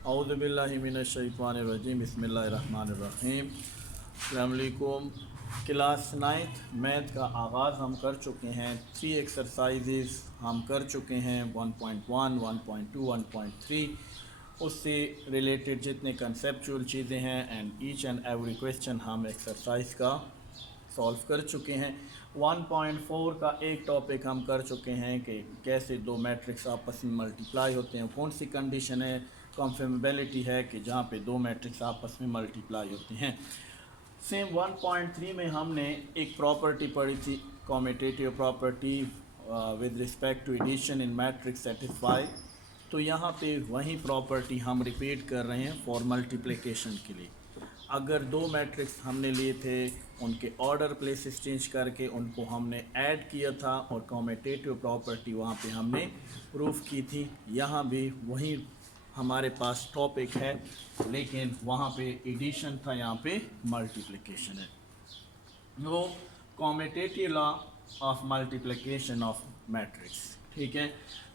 औज़ुबिल्लाहि मिनश्शैतानिर्रजीम बिस्मिल्लाहिर्रहमानिर्रहीम। अस्सलाम वालेकुम। क्लास नाइन्थ मैथ का आगाज़ हम कर चुके हैं। 3 एक्सरसाइजेज़ हम कर चुके हैं, 1.1, 1.2, 1.3। उससे रिलेटेड जितने कंसेप्चुअल चीज़ें हैं and each and every question हम एक्सरसाइज का सॉल्व कर चुके हैं। 1.4 का एक टॉपिक हम कर चुके हैं कि कैसे दो मैट्रिक्स आपस में मल्टीप्लाई होते हैं, कौन सी कंडीशन है, कॉन्फर्मेबिलिटी है कि जहाँ पे दो मैट्रिक्स आपस में मल्टीप्लाई होते हैं। सेम 1.3 में हमने एक प्रॉपर्टी पढ़ी थी, commutative property with respect to addition in matrix satisfy. तो यहाँ पे वही प्रॉपर्टी हम रिपीट कर रहे हैं फॉर मल्टीप्लिकेशन के लिए। अगर दो मैट्रिक्स हमने लिए थे, उनके ऑर्डर प्लेसेस चेंज करके उनको हमने ऐड किया था और कॉम्यूटेटिव प्रॉपर्टी वहाँ पे हमने प्रूफ की थी। यहाँ भी वही हमारे पास टॉपिक है, लेकिन वहाँ पे एडिशन था, यहाँ पे मल्टीप्लिकेशन है। वो commutative law of multiplication of matrix, ठीक है।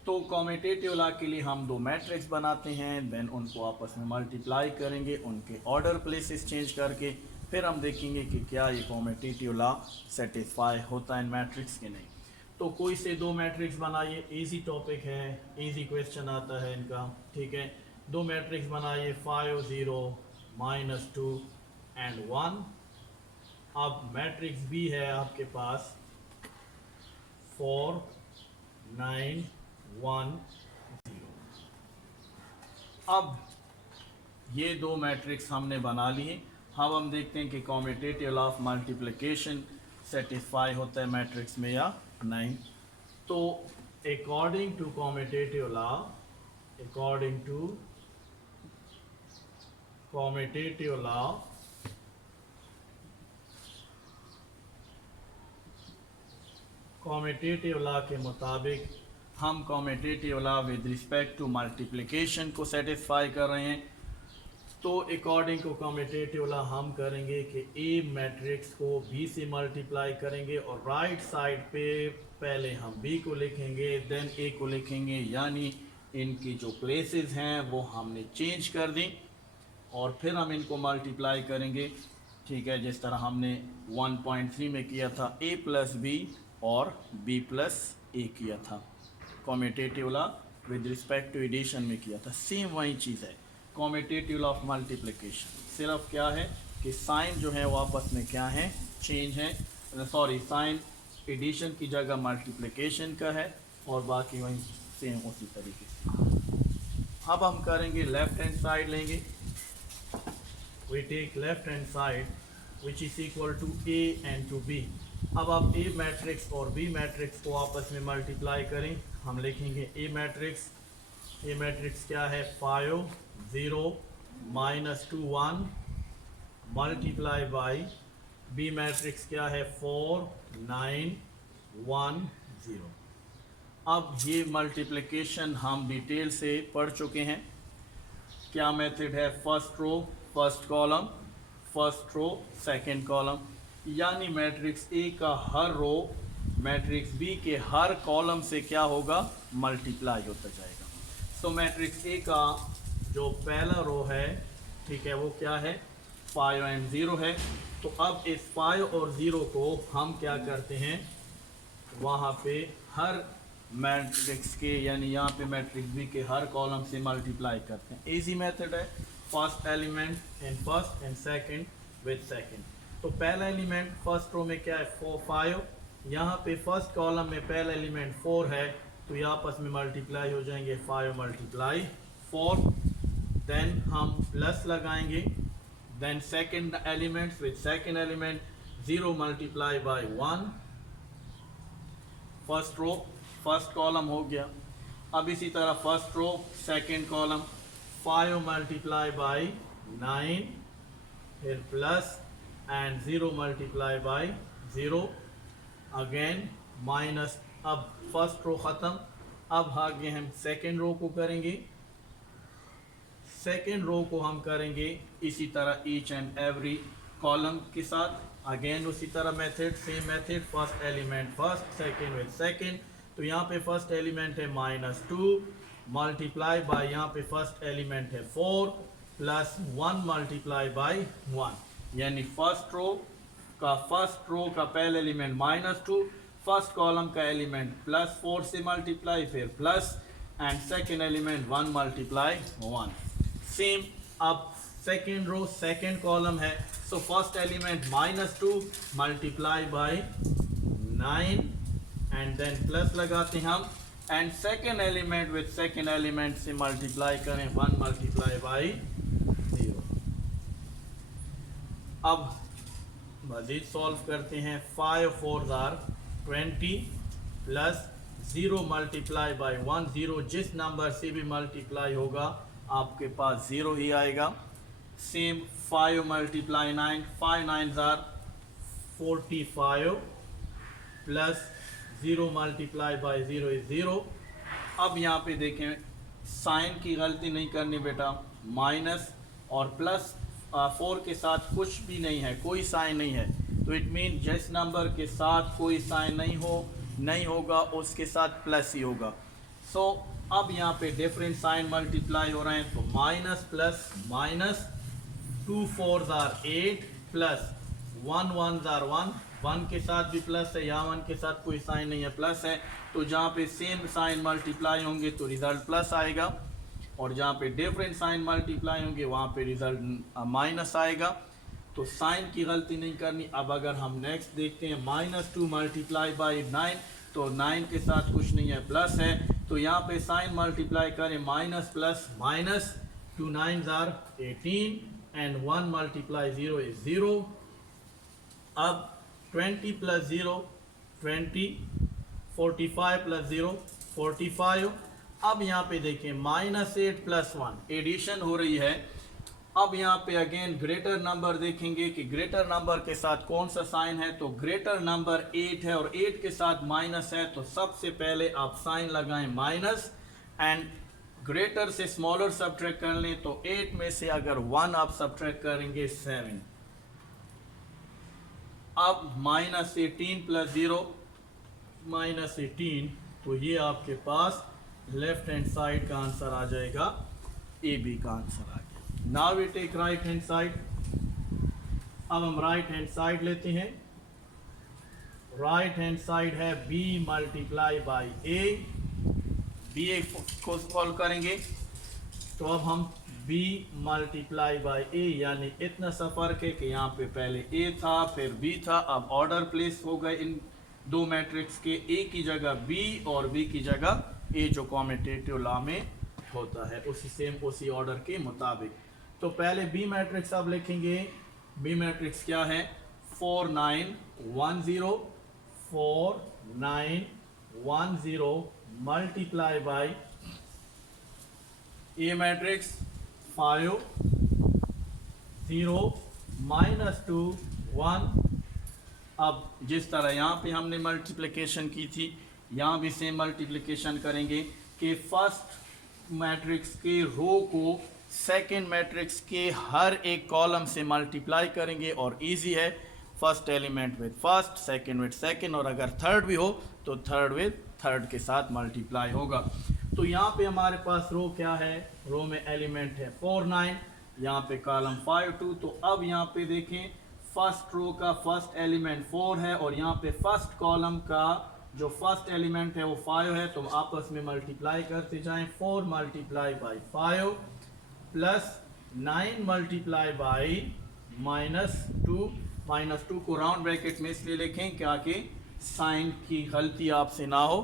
तो कॉम्यूटेटिव लॉ के लिए हम दो मैट्रिक्स बनाते हैं, देन उनको आपस में मल्टीप्लाई करेंगे उनके ऑर्डर प्लेसेस चेंज करके, फिर हम देखेंगे कि क्या ये कॉम्यूटेटिव लॉ सेटिस्फाई होता है इन मैट्रिक्स के नहीं। तो कोई से दो मैट्रिक्स बनाइए, इजी टॉपिक है, इजी क्वेश्चन आता है इनका, ठीक है। दो मैट्रिक्स बनाइए 5 0 -2 एंड 1। अब मैट्रिक्स भी है आपके पास 4 9 1 0। अब ये दो मैट्रिक्स हमने बना लिए। अब हम देखते हैं कि commutative law of multiplication satisfy होता है मैट्रिक्स में या नहीं। तो according to commutative law, according to commutative law, commutative law के मुताबिक हम commutative law with respect to multiplication को सेटिस्फाई कर रहे हैं। तो अकॉर्डिंग टू कॉम्यूटेटिव लॉ हम करेंगे कि ए मैट्रिक्स को बी से मल्टीप्लाई करेंगे और राइट साइड पे पहले हम बी को लिखेंगे देन ए को लिखेंगे, यानी इनकी जो प्लेसेस हैं वो हमने चेंज कर दी और फिर हम इनको मल्टीप्लाई करेंगे, ठीक है। जिस तरह हमने 1.3 में किया था, ए प्लस बी और बी प्लस ए किया था, commutative law with respect to addition में किया था। सेम वही चीज़ है कॉम्यूटेटिव लॉ ऑफ मल्टीप्लिकेशन, सिर्फ क्या है कि साइन जो है वो आपस में क्या है, चेंज है। सॉरी, साइन एडिशन की जगह मल्टीप्लिकेशन का है और बाकी वही सेम उसी तरीके से। अब हम करेंगे लेफ्ट हैंड साइड लेंगे, we take left hand side which is equal to a and to b। अब आप a मैट्रिक्स और b मैट्रिक्स को आपस में मल्टीप्लाई करें। हम लिखेंगे a मैट्रिक्स क्या है, 5 0 -2 1 मल्टीप्लाई बाई b मैट्रिक्स क्या है, 4 9 1 0। अब ये मल्टीप्लिकेशन हम डिटेल से पढ़ चुके हैं। क्या मेथड है, first row first column, first row second column, यानी मैट्रिक्स ए का हर रो मैट्रिक्स बी के हर कॉलम से क्या होगा, मल्टीप्लाई होता जाएगा। सो मैट्रिक्स ए का जो पहला रो है, ठीक है, वो क्या है, 5 एंड 0 है। तो अब इस 5 और 0 को हम क्या करते हैं, वहाँ पे हर मैट्रिक्स के, यानी यहाँ पे मैट्रिक्स बी के हर कॉलम से मल्टीप्लाई करते हैं। इजी मेथड है, first element in first and second with second. तो पहला एलिमेंट फर्स्ट रो में क्या है, 4 5, यहाँ पे फर्स्ट कॉलम में पहला एलिमेंट 4 है, तो ये आपस में मल्टीप्लाई हो जाएंगे, 5 मल्टीप्लाई 4। देन हम प्लस लगाएंगे, then second element with second element 0 multiply by 1। First row first column हो गया। अब इसी तरह first row second column 5 multiply by 9, फिर plus and 0 multiply by 0 again minus. अब फर्स्ट रो ख़त्म, अब आगे हम सेकंड रो को करेंगे। सेकंड रो को हम करेंगे इसी तरह ईच एंड एवरी कॉलम के साथ, अगेन उसी तरह method, same method, first element first second with second. तो यहाँ पे फर्स्ट एलिमेंट है -2, मल्टीप्लाई बाय, यहाँ पे फर्स्ट एलिमेंट है 4 प्लस 1 मल्टीप्लाई बाय 1, यानी फर्स्ट रो का पहले एलिमेंट -2, फर्स्ट कॉलम का एलिमेंट +4 से मल्टीप्लाई, फिर plus, and second element 1 multiply 1। Same अब सेकेंड रो सेकेंड कॉलम है, so first element -2 multiply by 9 and then plus लगाते हैं हम, and second element with second element से मल्टीप्लाई करें 1 मल्टीप्लाई बाय 0। अब मजीद सॉल्व करते हैं, 5 4 आर 20 प्लस 0 मल्टीप्लाई बाय 1 0, जिस नंबर से भी मल्टीप्लाई होगा आपके पास 0 ही आएगा। Same 5 multiply 9, 5 9 are 45 plus 0 multiply by 0 is 0। अब यहाँ पे देखें साइन की गलती नहीं करनी बेटा, माइनस और प्लस 4 के साथ कुछ भी नहीं है, कोई साइन नहीं है, तो इट मीन जिस नंबर के साथ कोई साइन नहीं होगा उसके साथ प्लस ही होगा। सो अब यहाँ पे डिफरेंट साइन मल्टीप्लाई हो रहे हैं, तो minus plus minus, 2 4 are 8 plus 1 1 are 1 के साथ भी प्लस है, यहाँ 1 के साथ कोई साइन नहीं है, प्लस है, तो जहाँ पे सेम साइन मल्टीप्लाई होंगे तो रिजल्ट प्लस आएगा, और जहाँ पे डिफरेंट साइन मल्टीप्लाई होंगे वहाँ पे रिजल्ट माइनस आएगा। तो साइन की गलती नहीं करनी। अब अगर हम नेक्स्ट देखते हैं -2 मल्टीप्लाई बाई 9, तो 9 के साथ कुछ नहीं है, प्लस है, तो यहाँ पे साइन मल्टीप्लाई करें minus plus minus, 2 9 are 18 and 1 multiply 0 is 0। अब 20 प्लस 0 20, 45 प्लस 0 45। अब यहाँ पे देखें -8 प्लस 1 एडिशन हो रही है। अब यहाँ पे अगेन ग्रेटर नंबर देखेंगे कि ग्रेटर नंबर के साथ कौन सा साइन है, तो ग्रेटर नंबर 8 है और 8 के साथ माइनस है, तो सबसे पहले आप साइन लगाएं माइनस, एंड ग्रेटर से स्मॉलर सब्ट्रैक्ट कर लें, तो 8 में से अगर 1 आप सब्ट्रैक्ट करेंगे 7। अब -18 प्लस 0 -18, तो ये आपके पास लेफ्ट हैंड साइड का आंसर आ जाएगा, ए बी का आंसर आ गया। Now we take right hand side. अब हम राइट हैंड साइड लेते हैं। राइट हैंड साइड है b multiply by A, B A को सॉल्व करेंगे, तो अब हम b मल्टीप्लाई बाई ए, यानी इतना सा फर्क है कि यहाँ पे पहले a था फिर b था, अब ऑर्डर प्लेस हो गए इन दो मैट्रिक्स के, a की जगह b और b की जगह a, जो कॉम्यूटेटिव लॉ में होता है उसी ऑर्डर के मुताबिक। तो पहले b मैट्रिक्स अब लिखेंगे। b मैट्रिक्स क्या है, 4 9 1 0 4 9 1 0 मल्टीप्लाई बाई ए मैट्रिक्स 5 0 -2 1। अब जिस तरह यहाँ पे हमने मल्टीप्लिकेशन की थी, यहाँ भी सेम मल्टीप्लिकेशन करेंगे कि फर्स्ट मैट्रिक्स के रो को सेकंड मैट्रिक्स के हर एक कॉलम से मल्टीप्लाई करेंगे, और इजी है, first element with first, second with second, और अगर थर्ड भी हो तो थर्ड विद थर्ड के साथ मल्टीप्लाई होगा। तो यहाँ पे हमारे पास रो क्या है, रो में एलिमेंट है 4 9, यहाँ पे कॉलम 5 2। तो अब यहाँ पे देखें फर्स्ट रो का फर्स्ट एलिमेंट 4 है और यहाँ पे फर्स्ट कॉलम का जो फर्स्ट एलिमेंट है वो 5 है, तो आपस में मल्टीप्लाई करते जाएं। 4 multiply by 5 plus 9 multiply by -2। -2 को राउंड ब्रैकेट में इसलिए लिखें क्या कि साइन की गलती आपसे ना हो।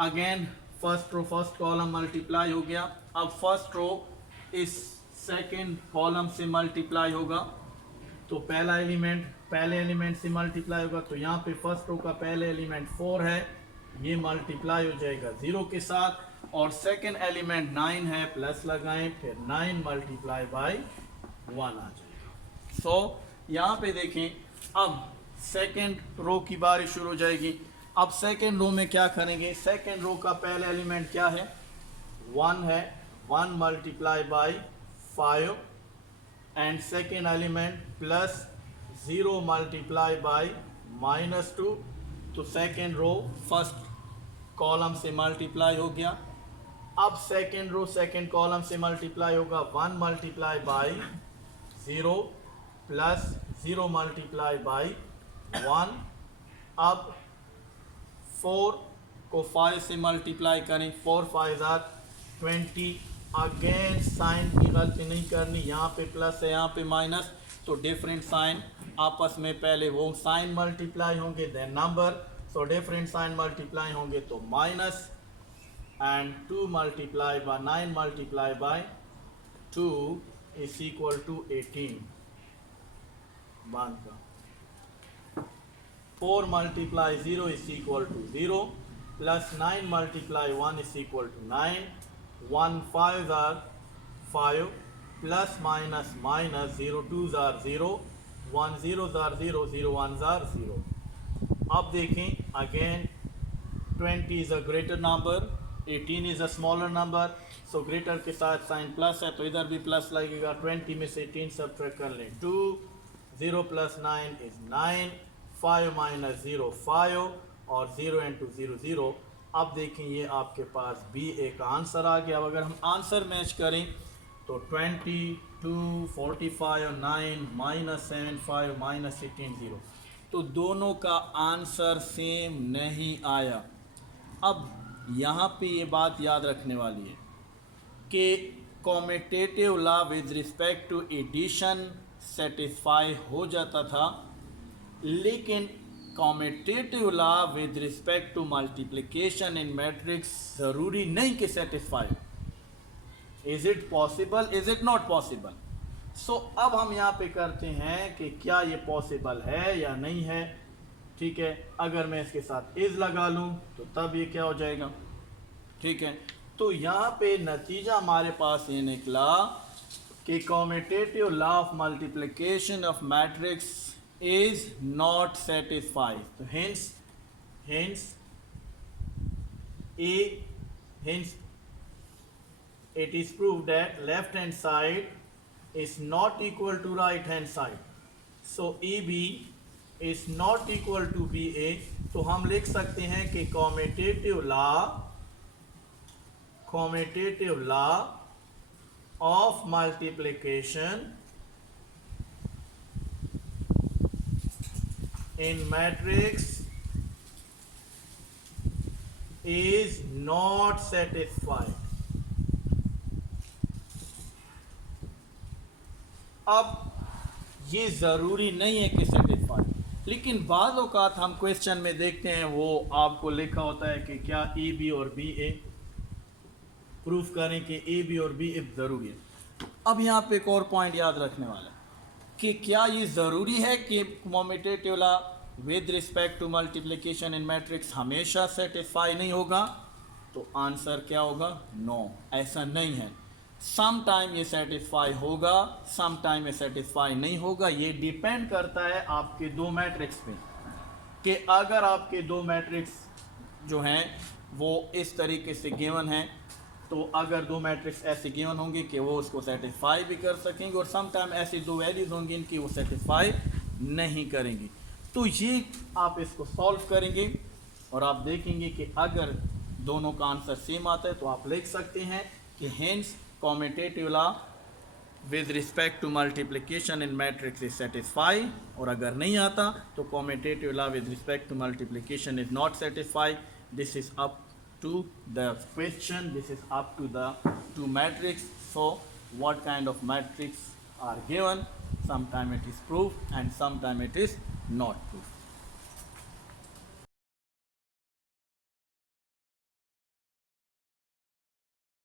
Again first row first column multiply हो गया। अब फर्स्ट रो इस सेकंड कॉलम से मल्टीप्लाई होगा, तो पहला एलिमेंट पहले एलिमेंट से मल्टीप्लाई होगा, तो यहाँ पे फर्स्ट रो का पहले एलिमेंट 4 है, ये मल्टीप्लाई हो जाएगा 0 के साथ, और सेकंड एलिमेंट 9 है, प्लस लगाएं, फिर 9 मल्टीप्लाई बाई 1 आ जाएगा। सो यहाँ पे देखें अब सेकंड रो की बारी शुरू हो जाएगी। अब सेकंड रो में क्या करेंगे, सेकंड रो का पहला एलिमेंट क्या है, 1 है, 1 multiply by 5 and second element plus 0 multiply by -2। तो सेकेंड रो फर्स्ट कॉलम से मल्टीप्लाई हो गया, अब सेकेंड रो सेकेंड कॉलम से मल्टीप्लाई होगा 1 multiply by 0 plus 0 multiply by 1। अब 4 को 5 से मल्टीप्लाई करें, 4 5 आर 20। अगेन साइन की गलती नहीं करनी, यहाँ पे प्लस है यहाँ पे माइनस, तो डिफरेंट साइन आपस में पहले वो साइन मल्टीप्लाई होंगे then number, so different sign multiply होंगे तो minus and 2 multiply by 9 multiply by 2 is equal to 18। बांध का 4 multiply 0 is equal to 0 plus 9 multiply 1 is equal to 9। 1 5 are 5 plus minus minus 0 2 are 0 1 0 are 0 0 1 are 0। अब देखें again 20 is a greater number, 18 is a smaller number, so greater के साथ sign plus है तो इधर भी प्लस लगेगा। 20 में से 18 सब्ट्रैक्ट कर लें 2, 0 प्लस 9 इज 9, 5 माइनस 0 5 और 0 इंटू 0 0। अब देखें ये आपके पास बी ए का आंसर आ गया। अब अगर हम आंसर मैच करें तो 20 2 45 और 9 माइनस 7 5 माइनस 18 0, तो दोनों का आंसर सेम नहीं आया। अब यहाँ पे ये बात याद रखने वाली है कि commutative law with respect to addition satisfy हो जाता था, लेकिन commutative law with respect to multiplication in matrix ज़रूरी नहीं कि satisfy. Is it possible, is it not possible? So अब हम यहाँ पे करते हैं कि क्या ये पॉसिबल है या नहीं है। ठीक है, अगर मैं इसके साथ इज़ लगा लूँ तो तब ये क्या हो जाएगा। ठीक है, तो यहाँ पे नतीजा हमारे पास ये निकला कि commutative law of multiplication of matrix is not satisfied. So hence it is proved that left hand side is not equal to right hand side. So EB is not equal to BA. तो हम लिख सकते हैं कि commutative law of multiplication in matrix is not satisfied. अब ये ज़रूरी नहीं है कि सेटिस्फाई, लेकिन बाद औक़ात हम क्वेश्चन में देखते हैं वो आपको लिखा होता है कि क्या ए बी और बी ए प्रूफ करें कि ए बी और बी ए ज़रूरी है। अब यहाँ पे एक और पॉइंट याद रखने वाला है कि क्या ये ज़रूरी है कि commutative law with respect to multiplication in matrix हमेशा सेटिस्फाई नहीं होगा। तो आंसर क्या होगा, नो, ऐसा नहीं है। सम टाइम ये सेटिस्फाई होगा, सम टाइम ये सेटिस्फाई नहीं होगा। ये डिपेंड करता है आपके दो मैट्रिक्स पे कि अगर आपके दो मैट्रिक्स जो हैं वो इस तरीके से गिवन हैं, तो अगर दो मैट्रिक्स ऐसे गिवन होंगे कि वो उसको सेटिस्फाई भी कर सकेंगे, और सम टाइम ऐसी दो वैल्यूज होंगी इनकी वो सेटिस्फाई नहीं करेंगी। तो ये आप इसको सॉल्व करेंगे और आप देखेंगे कि अगर दोनों का आंसर सेम आता है तो आप लिख सकते हैं कि hence commutative law with respect to multiplication in matrix is satisfy, और अगर नहीं आता तो commutative law with respect to multiplication is not satisfy. This is up to the question, this is up to the two matrix. So what kind of matrix are given, sometime it is proof and sometime it is not proof.